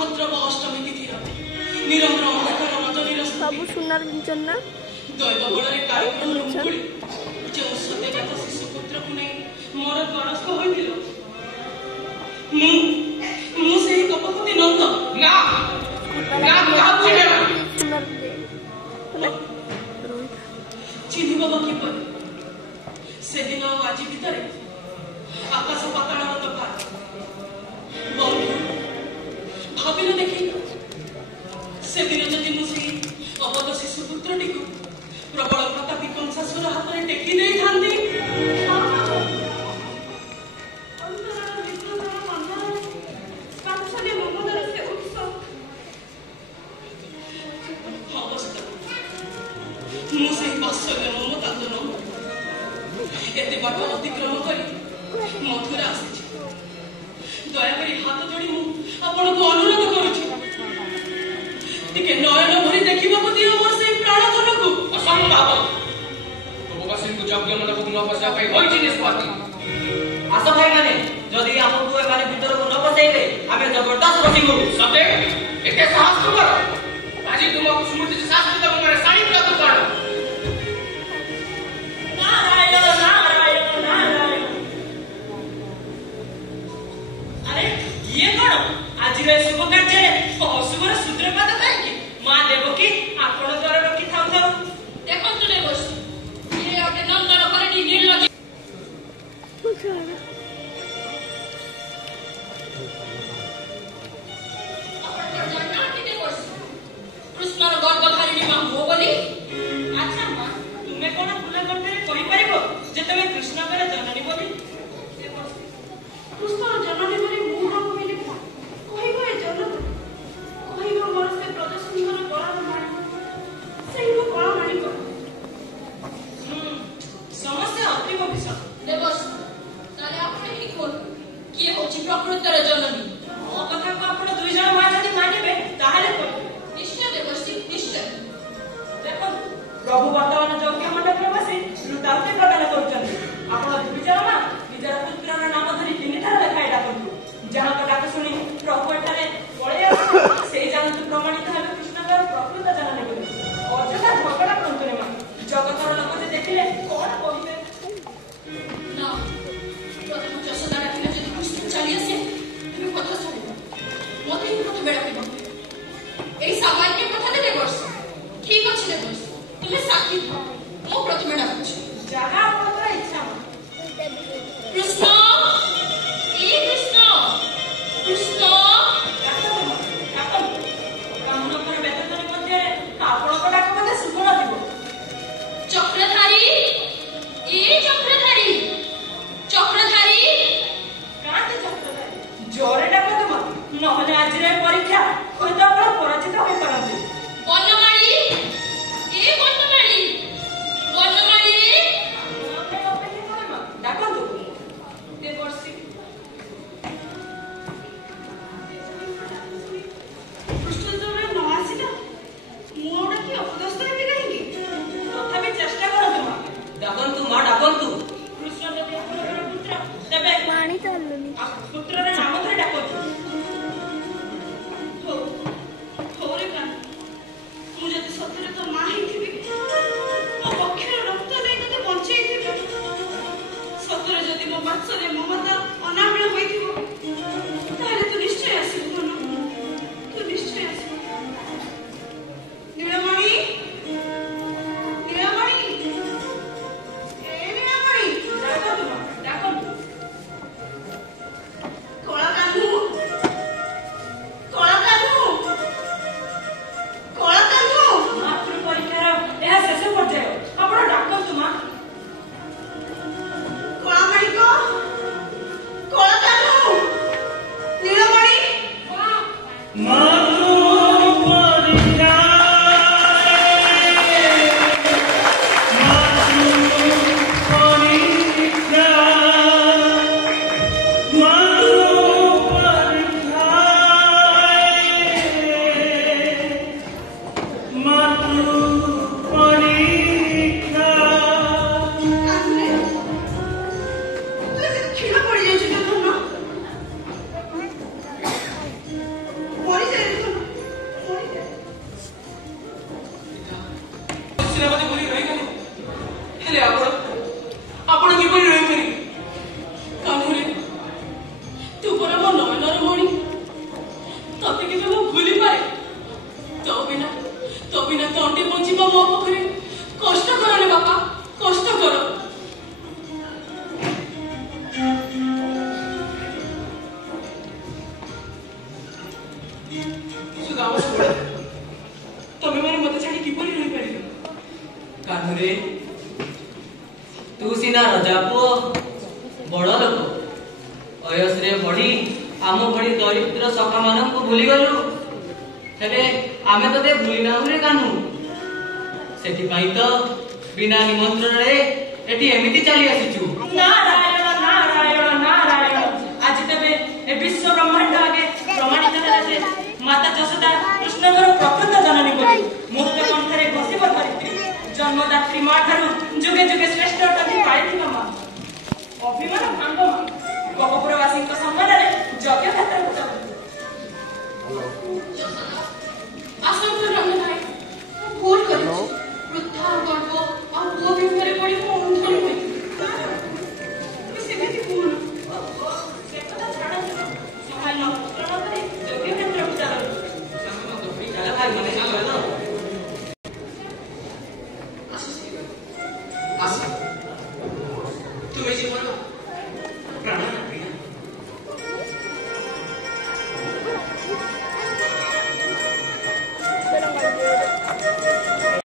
भद्रव अष्टमी तिथिर निरंतर अंधकार रजनीर बाबू सुनार बिंचन ना दैव बଳରେ कार्यक्रम मुकुଳି जो सत्यजात शिशु पुत्र को नहीं मोर द्वारस्थ होइतिलो मु सेही कपपति नंद ना ना काबू चिन्ह बाबा किपर से दिन आज भीतर आकाश पाताल तफात बंधु भाविल देखी से दिन जदि मुझे अबध शिशु पुत्रटी को प्रबल प्रतापी कंसासुर हाथ में टेकी नहीं थांती एते बाट अतिक्रम करी मथुरा आसी दयाकरी हाथ जोड़ी मु आपण को अनुरोध करूची टिके नयन भरी देखिबा को दियो मोर से प्राण धन को असंभव प्रभुवासी को यज्ञ मंडप को न बसा पाई होई छी निष्पत्ति आस भाई माने जदी हमन को माने भीतर को न बसाइबे आमे जबरदस्त बसिबो सते एते साहस तुमर आज तुमको स्मृति से शास्त्र तक मारे साणी प्रत कर ये कौन आज शुभ कार्य अशुभर सूत्रपात कहीं माँ देवकी आपण द्वारा रखी था देखो तुले बस ये अटे नंदन करे निर्लज कृष्णर गर्भधारिणी माँ हो बोली अच्छा माँ तुम्हें कौन फूल करते कही पारिबो जे तमे कृष्णकर जननी बोली कृष्ण जननी बोली मुहर कहले कहबो ए जननी कहबो मोर से प्रदर्शनर बराबर मानी सेही को कोन मानी को समस्या अंतिम विषय देवस ताले आपण ही कोन किए होची प्रकृतर जननी ओ कथा को आपण दुई जण मां जदी मानिबे ताहाले निश्चय देवसी निश्चय देखो प्रभु वर्तमान यज्ञ मंडप में बसी लुटाउते प्रदान करछन आपण विचार ना निजर पुत्रर नाम धरि तीन थार देखाय डाकंतु जहां को डाक सुनी प्रभु एठारे पळे से जानतु प्रमाणित हेबे कृष्णकर प्रकृत जननी बोली अजथा झगड़ा करंतु रे मां जगतर लोक जे देखिले कोन कहिबे ना प्रथम जसोदा राखिना जदि कृष्ण चली आसे तुम कथा सुनिबो मते ही कथा बेडा पिबो एई सामान्य कथा दे वर्ष ठीक अछि रे वर्ष तुमे साथी था मो प्रथम डाकुछ जहां आपनकर इच्छा कृष्ण ए कृष्ण कृष्ण कामनकर बेदतरी मध्ये आपण को डाक मध्ये सुबण दिबो चक्रधारी ए चक्रधारी चक्रधारी काते चक्रधारी जोरे डाक तुम नहले आज रे परीक्षा होय तो आपण पराजित होय परंतु वनमाली ए वनमाली वनमाली रे डाकंतु देवर्षि कृष्णचंद्र न आसिला मोडा की अपदस्थ हेबे काहेकि तथापि चेष्टा करतु मां डाकंतु मां डाकंतु कृष्ण जदि आपनकर पुत्र तबे पानी चालुनी पुत्रर नाम धरि डाकंतु हो हो रे कान मु जदि सत्यरे तो मां ही थिबी मो पक्षर रक्त देई तते बंचेई थिबी सत्यरे जदि मो बात्सल्य ममता अनाबिल होइथिबो ताले तू निश्चय आसीबो न तू निश्चय आसीबो नीलमणि नीलमणि ए नीलमणि डाको Cola Kanhu Cola Kanhu Cola Kanhu मातृ परीक्षार एहा शेष पर्याय आपण डाकंतु मां कोला माणिक कोला कान्हू नीलमणि मां What is it? ତମେ ମାନେ ମତେ ଛାଡି କିପରି ରହିପାରିବ? କାହ୍ନୁରେ ତୁ ସିନା ରଜା ପୁଅ ବଡ ଲୋକ ବୟସରେ ବଢି ଆମ ଭଳି ଦରିଦ୍ର ସଖା ମାନଙ୍କୁ ଭୁଲିଗଲୁ ହେଲେ ଆମେ ତତେ ଭୁଲି ନାହୁଁ ରେ କାହ୍ନୁ ସେଥିପାଇଁ ତ ବିନା ନିମନ୍ତ୍ରଣରେ ଏଠି ଏମିତି ଚାଲି ଆସିଛୁ। ନାରାୟଣ ନାରାୟଣ ନାରାୟଣ ଆଜି ତେବେ ଏ ବିଶ୍ୱ ବ୍ରହ୍ମାଣ୍ଡ ଆଗେ ପ୍ରମାଣିତ ହେଲା ଯେ ମାତା ଯଶୋଦା କୃଷ୍ଣଙ୍କର ପ୍ରକୃତ ଜନନୀ ବୋଲି ମୃତ କଣ୍ଠରେ ଘୋଷିବ ଧରିତ୍ରୀ ଜନ୍ମଦାତ୍ରୀ ମା ଠାରୁ ଯୁଗେ ଯୁଗେ ଶ୍ରେଷ୍ଠ ଅଟନ୍ତି ପାଳିଥିବା ମା ଅଭିମାନ ଭାଙ୍ଗ ମା ଗହପୁରବାସୀଙ୍କ ସମ୍ମାନରେ ଯଜ୍ଞ କ୍ଷେତ୍ରକୁ ଚାଲନ୍ତି। ଆସନ୍ତୁ ରଙ୍ଗ ଭାଇ ମୁଁ ଭୁଲ କରିଛି ବୃଦ୍ଧା ଗର୍ବ ଆଉ ପୁଅ ବିଷୟରେ ପଡି ମୁଁ ଉଦ୍ଧାର ହୋଇଛି ସେମିତି ଭୁଲ ସେ କଥା ଛାଡ଼ନ୍ତୁ ସହାୟ ନମନ୍ତ୍ରଣ କରି ଯଜ୍ଞ କ୍ଷେତ୍ରକୁ ଚାଲନ୍ତୁ। ଭାଇ ମାନେ ସାଙ୍ଗ ହେଲ ଆସ ତୁମେ ଜୀବନ ପ୍ରାଣ Pero